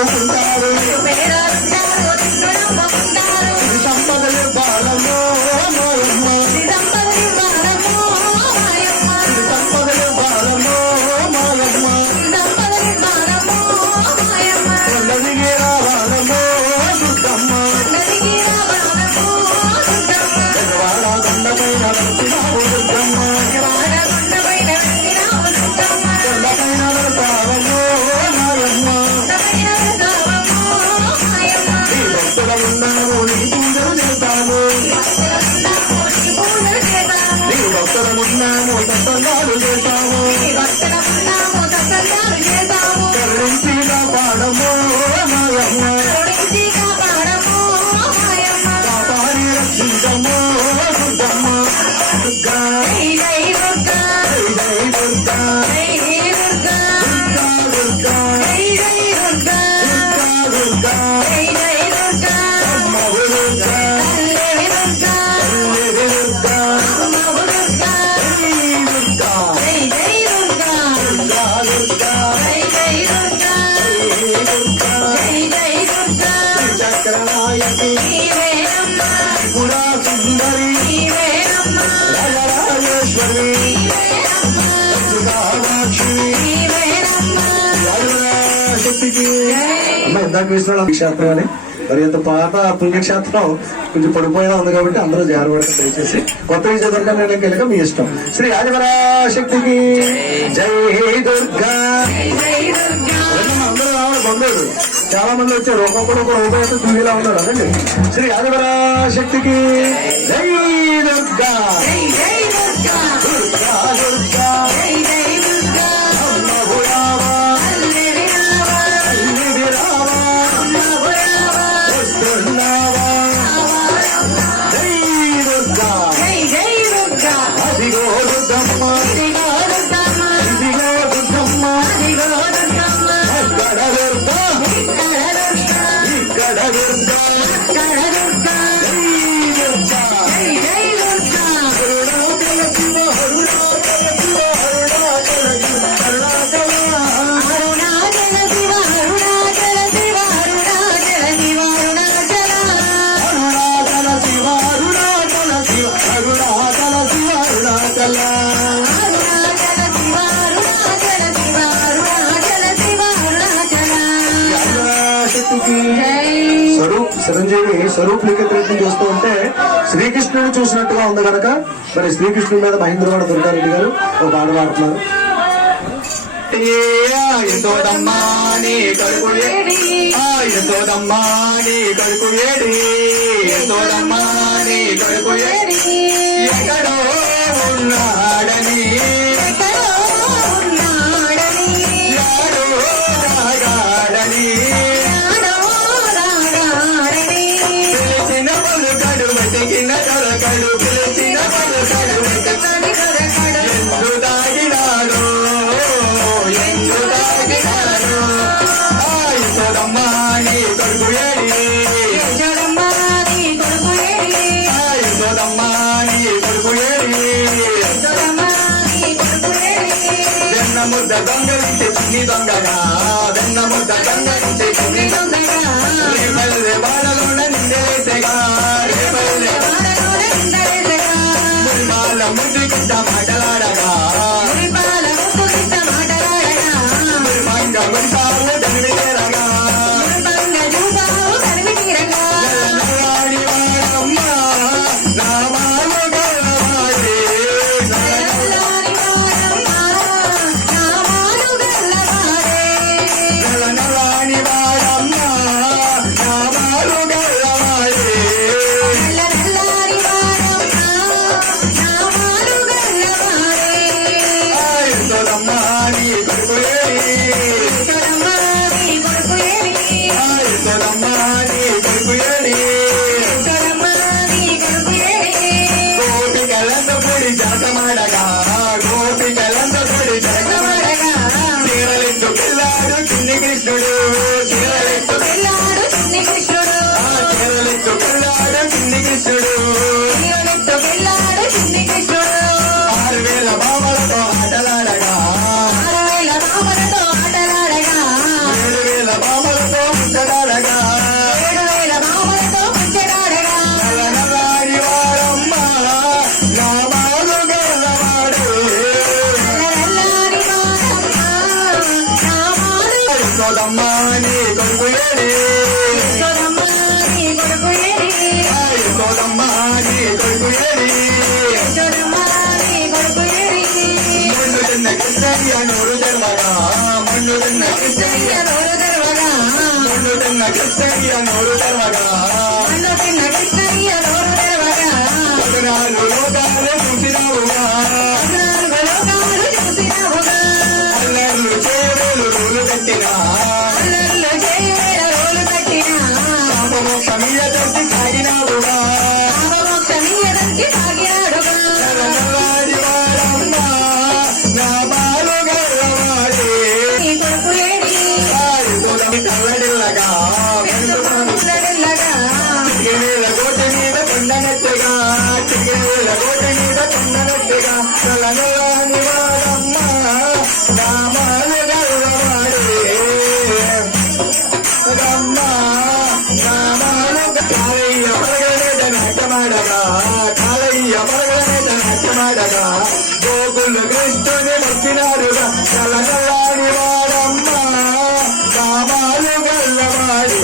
నమ్ముకుంటారు సంపదలు బాలమో మాయమ్మ సంపదలు బాలమో మాయమ్మ కొండదిగి రావాలమో సుద్దమ్మ వాడ కొండపైన వెళ్తున్నావు దుర్గమ్మ కొండపైన వెళ్తావమో మాయమ్మ నీ భక్తుల ఉన్నాము నీ పూజలు చేస్తాము నీ భక్తుల ఉన్నాము సత్సంగాలు చేస్తాము కరుణించి కాపాడమో మాయమ్మ కాపాడి రక్షించమో దుర్గమ్మ దుర్గా జై దుర్గా దుర్గా దుర్గా దుర్గా అమ్మవు దుర్గా చక్రనాయకి గుడా సుందరి రాజరాజేశ్వరి శక్తికి అమ్మ ఇందాక వేసిన క్షేత్రం అని మరి ఎంత పాత పుణ్యక్షేత్రం కొంచెం పడిపోయినా ఉంది కాబట్టి అందరూ జాగ్రత్త దయచేసి కొత్త విజయదుర్గా నేను కనుక మీ ఇష్టం. శ్రీ ఆదిపరాశక్తికి జై దుర్గా. అందరూ రావడం బంధువులు చాలా మంది వచ్చారు, ఒక్కొక్కరు ఒక రూపాయి టీవీలో ఉన్నారు అదండి. శ్రీ ఆదిపరాశక్తికి జై దుర్గా దుర్గా దుర్గా చిరంజీవి స్వరూప్ లిఖితం చేస్తూ ఉంటే శ్రీకృష్ణుడు చూసినట్టుగా ఉంది కనుక మరి శ్రీకృష్ణుడి మీద మహేంద్రవాడ దుర్గారెడ్డి గారు ఒక పాట పాడుతున్నారు. యశోదమ్మా నీ కొడుకు ఏడి యశోదమ్మా నీ కొడుకు ఏడి యశోదమ్మా నీ కొడుకు ఏడి ఎక్కడో ఉన్నాడని యాడో రాగాడని పిలిచిన పలుకడు వెతికిన దొరకడు పిలిచిన పలుకడు ఎందు తాగినాడు యశోదమ్మా నీ కొడుకు ఏడి యశోదమ్మా నీ కొడుకు ఏడి వెన్న ముద్ద దొంగలించి చిన్ని దొంగగా వెన్న ముద్ద దొంగలించి చిన్ని దొంగగా రేపల్లె బాలలోన నిందలేసగా రేపల్లె మురిమాల ముద్దుకింత మాటలాడగా మురిమంగ మురిసావు తనివి చేరగా నల్లనాడి వాడమ్మ నామాలు గలవాడే నల్లనాడి వాడమ్మ నామాలు గలవాడే యశోదమ్మా నీ కొడుకు ఏడి యశోదమ్మా నీ కొడుకు ఏడి గోపికలంత పొడి జలకమాడగా గోపికలంత పొడి జలకమాడగా చీరలెత్తు పిల్లాడు చిన్ని కృష్ణుడు చీరలెత్తు పిల్లాడు చిన్ని కృష్ణుడు ఆరువేల బామలతో ఆటలాడగా 7,000 బామలతో యశోదమ్మ నీ కొడుకు ఏడి యశోదమ్మ నీ కొడుకు ఏడి యశోదమ్మ నీ కొడుకు ఏడి యశోదమ్మ నీ కొడుకు ఏడి మన్ను తిన్న కృష్ణయ్య నోరు తెరవగా మన్ను తిన్న కృష్ణయ్య నోరు తెరవగా మన్ను తిన్న కృష్ణయ్య నోరు తెరవగా మన్ను తిన్న కృష్ణయ్య నోరు తెరవగా 14 లోకాలు చూసినావుగా 14 లోకాలు చూసినావుగా అల్లర్లు చేయవేలు రూలు కట్టినా అల్లర్లు చేయవేల రోలు కట్టినా పాపమోక్షమీయతోటి సాగినావుగా పాపమోక్షమీయదంచి సాగినాడుగా నల్లనల్లాడి వాడమ్మ నా బాలు గల్లవాడే నీ కొడుకు ఏడి యశోదమ్మ కల్లడిల్లగా పెంచుకున్నడిల్లగా చిటికేల కోటి మీద కొండనెట్టగా చిటికేల కోటి మీద కొండనెట్టగా నల్లనల్లాడి వాడమ్మ నా బాలు గల్లవాడే కాలయ్య పరగలేద నాట్యమాడగా కాలయ్య పరగలేద నాట్యమాడగా గోకులు కృష్ణుని మొక్కినారుగా నల్లనల్లాడి వాడమ్మ కామాలు గల్లవాడే